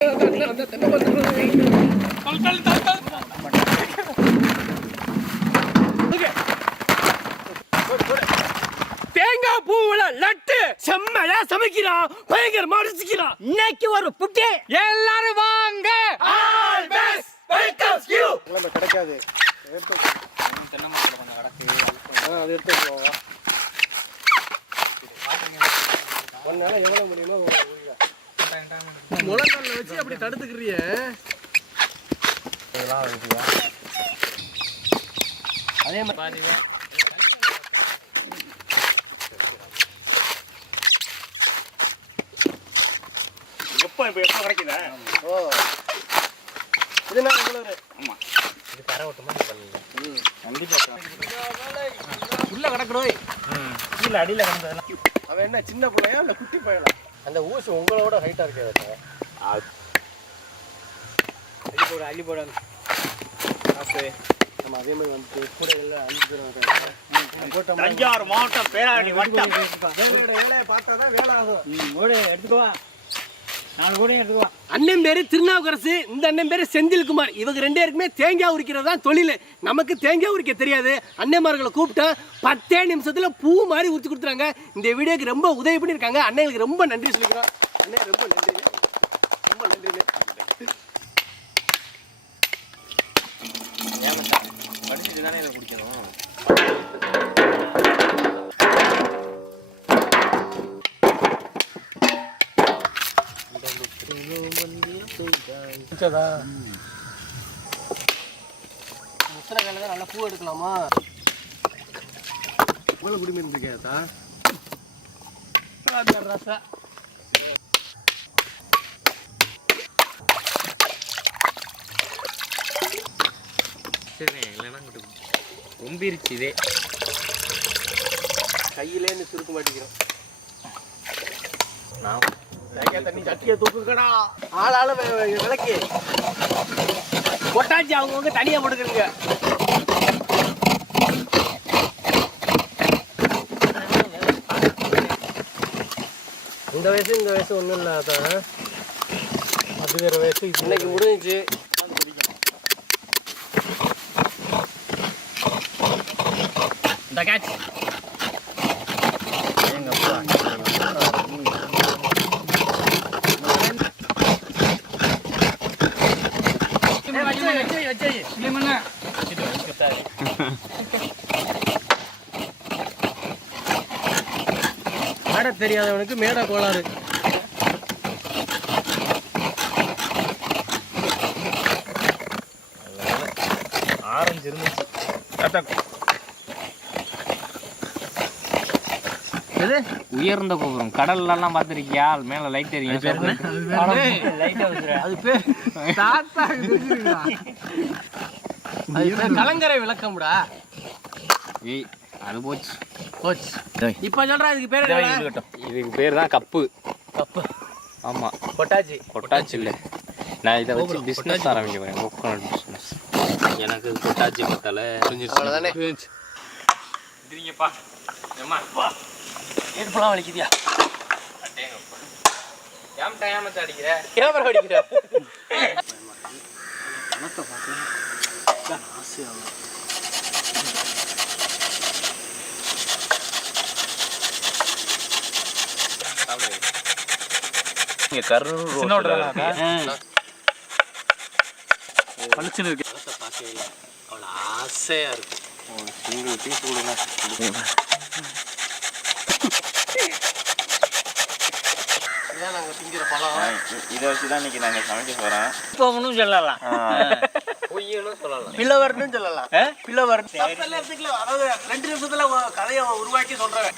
தேங்காய் பூவுல லட்டு செம்மையா சமைக்கிறான், பயங்கரமா ருசிக்கிறான். இன்னைக்கு ஒரு புட்டி எல்லாரும் வாங்க. All best welcomes you. நம்ம கிடைக்காது. தென்னை மரத்துல கொஞ்சம் கடக்கு. அது எடுத்து போவா. ஒன்னால எவ்வளவு முடியுமோ முழங்கல்ல வச்சு அப்படி தடுத்துக்கிறிய. இதெல்லாம் இருக்குதா? அதே மாதிரி பாதிங்க. எப்போ கிடைக்குதா? ஓ இதுனா இவ்வளவு. ஆமா இது கரை ஓட்டமா பண்ணல. கண்டிப்பா உள்ள கடக்குறோய். கீழ அடியில கிடந்ததெல்லாம் அவன் என்ன சின்ன பிள்ளையா இல்ல குட்டி பையனா? அந்த ஊசி உங்களோட ஹைட்டா இருக்கே. அள்ளி போட காசு நம்ம அதே மாதிரி வந்து கூட எல்லாம் அள்ளி தஞ்சாவூர் மாவட்டம் பேராவளி வட்டம். வேலையை பார்த்தா தான் வேலை ஆகும். ஓடு எடுத்துக்குவா, 4 கூட எடுத்துக்குவா. அண்ணன் பேரு திருநாவுக்கரசு, இந்த அண்ணன் பேரு செந்தில்குமார். இவங்க 2 பேருக்குமே தேங்காய் உரிக்கிறது தான் தொழில். நமக்கு தேங்காய் உரிக்க தெரியாது. அண்ணன்மார்களை கூப்பிட்டா 10 நிமிஷத்துல பூ மாதிரி உரிச்சு கொடுத்துறாங்க. இந்த வீடியோக்கு ரொம்ப உதவி பண்ணியிருக்காங்க. அண்ணனுக்கு ரொம்ப நன்றி சொல்லிக்கிறோம். அண்ணே ரொம்ப நன்றி, ரொம்ப நன்றி. படிச்சுட்டு தானே இதை குடிக்கணும். முத்திர கையில தான் நல்லா பூ எடுக்கலாமா? இவ்வளவு குடிமை இருந்துருக்கா? ரசா சரி இல்லைன்னா ரொம்பிருச்சு. இதே கையிலேருந்து சுருக்க மாட்டேங்கிறோம். நான் தண்ணி சட்டியை தூக்குக்கடா. ஆளால விளக்கி பொட்டாச்சு அவங்கவுங்க தனியாக போட்டுக்கிறீங்க. இந்த வயசு ஒன்றும் இல்லை. அதான் அது வேறு வயசு. இன்னைக்கு முடிஞ்சிச்சு. இந்த கேட்ச் மேடை தெரியாதவனுக்கு மேடை கோளாறு. ஆரஞ்சு இருந்துச்சு. உயர்ந்த கோபுரம் கடல்லாம் பார்த்துருக்கியா? மேல லைட் எரியும். கலங்கரை விளக்கம்டா. அது போச்சு போச்சு. இப்ப சொல்றா இதுக்கு பேர். இதுக்கு பேர் தான் கப்பு. கப்பு ஆமா. கொட்டாச்சி இல்ல. நான் இதை வச்சு பிஸ்னஸ் ஆரம்பிக்க போறேன். Coconut business. எனக்கு கொட்டாச்சி பத்தல அவ்வளவுதானே. ஏற்பலாம் வலிக்குதியா? ஏமாத்த அடிக்கிற கேமரா அடிக்கிற ஆசையா இருக்கு. சிங்கிள் பீஸ் கொடுங்க. இதை வச்சுதான் இன்னைக்கு நாங்க சமைக்க போறோம். போகணும் சொல்லலாம், பொய்யணும் சொல்லலாம், பிள்ளவர்னு சொல்லலாம். பிள்ளவர் அதாவது 2 நிமிஷத்துல கதையை உருவாக்கி சொல்றேன்.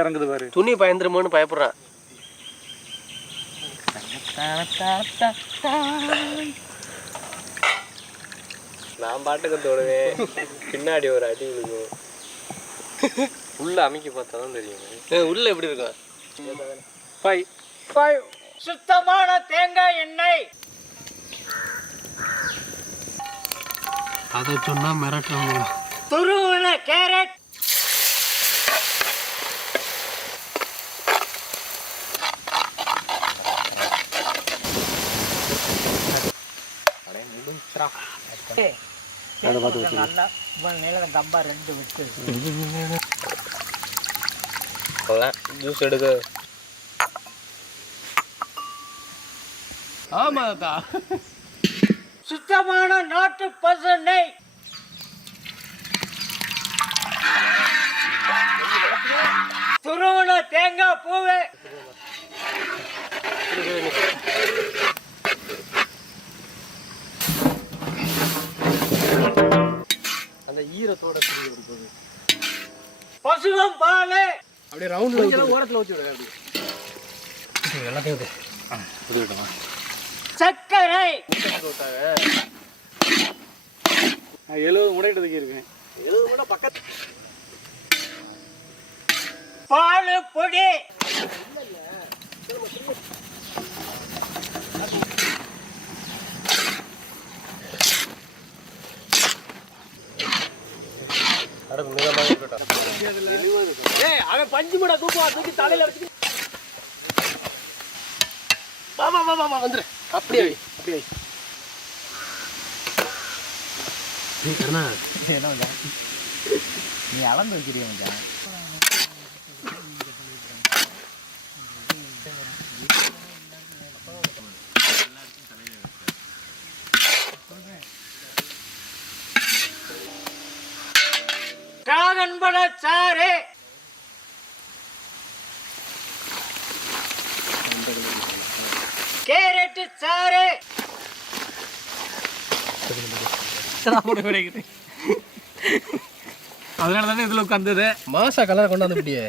இறங்குது பாரு. துணி பயந்துருமோன்னு பயப்படுறேன். நான் பாட்டுக்கு தோடுவேன். பின்னாடி ஒரு அடி விழுகும். உள்ள அமைக்க பார்த்தா தான் தெரியும். உள்ள எப்படி இருக்கும்? சுத்தமான தேங்காய் எண்ணெய். அதை சொன்னா மிரட்டுறாங்க. துருவன கேரட், மரம் நல்லா நீளம் கம்பா 2 விட்டு ஜூஸ் எடுக்க. ஆமாதா. சுத்தமான நாட்டு பசுனை துருவன தேங்காய் பூவே அந்த ஈரத்தோட பசுவம் பாலே அப்படியே ரவுண்ட்ல ஓரத்துல வச்சு விடுங்க. அப்படி எல்லாத்தையும் விடுமா. சக்கரை 70 முடையிட்டதுக்கு இருக்கேன். 70 முடை பக்கத்து. பால் பொடி அவன் 5 முடை தூக்கி தலையில வச்சு வந்துரு. அப்படியே அப்படியே நீ அளந்து வச்சிருக்க காகன்பட சாறு கேரட் சாறு அதனால தானே இதுல உட்கார்ந்தது. மாசா கலரை கொண்டாந்து இப்படியே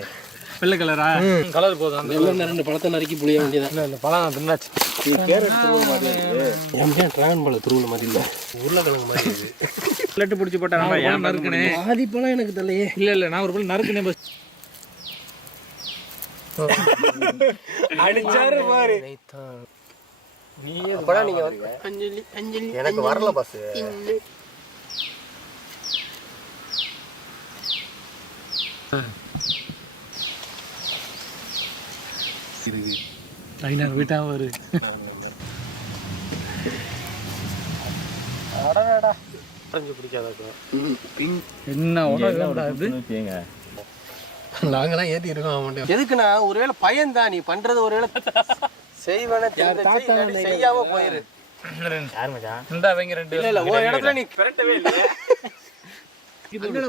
வெள்ளை கலரா கலர் போதும். 2 பழத்தை நறுக்கி புளிய வேண்டியதான். இந்த பழம் தின்னாச்சு. கேரட் துருவல் மாதிரி இருக்கு. ஏன் டிராகன் பழம் துருவல் மாதிரி இல்ல, உருளைக்கிழங்கு மாதிரி இருக்கு. லட்டு பிடிச்சி போட்டாங்க. ஏன் நறுக்குனே ஆதி பழம் எனக்கு தெரியலையே. இல்ல நான் ஒரு பழம் நறுக்குனே பஸ் அடிச்சாரு பாரு. அப்படா நீங்க அஞ்சலி அஞ்சலி எனக்கு வரல பஸ். ஐநாறு வீட்டா வரு. நாங்களாம் ஏத்தி இருக்கோம். எதுக்குன்னா ஒருவேளை பயன்தான் நீ பண்றது ஒருவேளை செய்வன செய்யாம போயிரு. நீ பெரட்டவே இல்லை.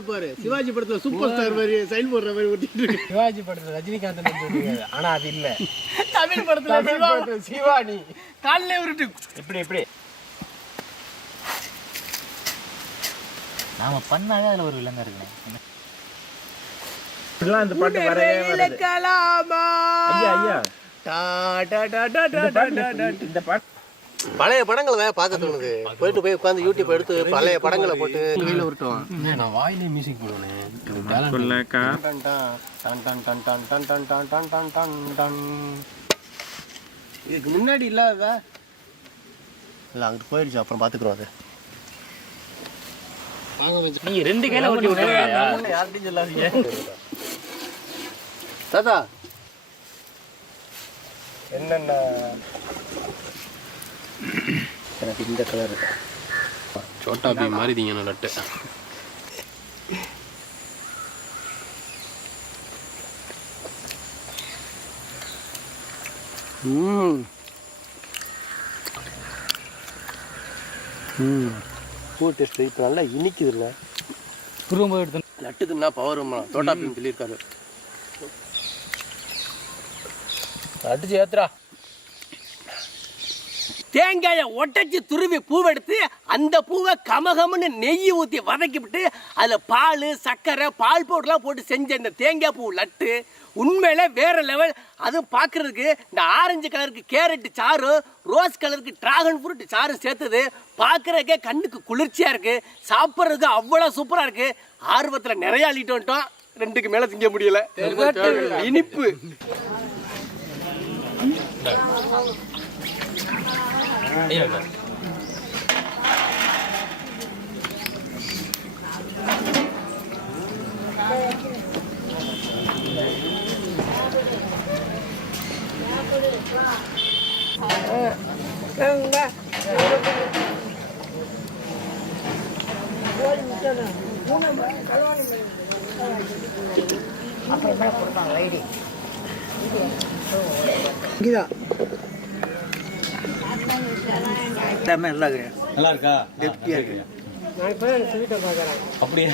பாரு சிவாஜி படத்துல சூப்பர் ஸ்டார் மாதிரி சைன் போடுற மாதிரி ஓட்டிட்டு இருக்கு. சிவாஜி படத்துல ரஜினிகாந்த் ஆனா அது இல்ல. தமிழ் படத்துல சிவானி காலையில உருட்டு. எப்படி நாம பண்ணாலே அதுல ஒரு விலங்கு இருக்குண்ணே. இந்த பாட்டு வரவே வருது. ஐயா ஐயா இந்த பாட்டு பழைய படங்களை பார்க்க தோணுது. போய் உட்காந்து யூடியூப் எடுத்து பழைய படங்களை போட்டு கையில உருட்டுவான். நான் வாயிலே மியூசிக் போடுவேன். இதுக்கு முன்னாடி இல்லாததா இல்ல அங்கிட்டு போயிடுச்சு. அப்புறம் பாத்துக்கிறோம். அது நீங்க 2 கையில ஓட்டி விடுங்க. யார்கிட்டயும் சொல்லாதீங்க தாத்தா. என்னென்ன எனக்கு இந்த கலர் சோட்டா பீம் மாதிரி தீங்க லட்டு. பூ டேஸ்ட் இப்போ நல்லா இனிக்குது இல்லை. லட்டு தின்னா பவர் சோட்டா பீம் சொல்லியிருக்காரு. அடிச்சு ஏத்துறா. தேங்காயை ஒட்டச்சி துருவி பூவெடுத்து அந்த பூவை கமகமன்னு நெய் ஊற்றி வதக்கிவிட்டு அதில் பால் சர்க்கரை பால் பவுடர்லாம் போட்டு செஞ்ச இந்த தேங்காய் பூ லட்டு உண்மையிலே வேற லெவல். அதுவும் பார்க்குறதுக்கு இந்த ஆரஞ்சு கலருக்கு கேரட்டு சாறு, ரோஸ் கலருக்கு டிராகன் ஃப்ரூட் சாறு சேர்த்தது பார்க்குறதுக்கே கண்ணுக்கு குளிர்ச்சியாக இருக்குது. சாப்பிட்றதுக்கு அவ்வளோ சூப்பராக இருக்குது. ஆர்வத்தில் நிறையா அள்ளிட்டு வந்துட்டோம். 2க்கு மேலே திங்க முடியல. இனிப்பு நல்லா இருக்கா? திருப்தியா இருக்கு. அப்படியே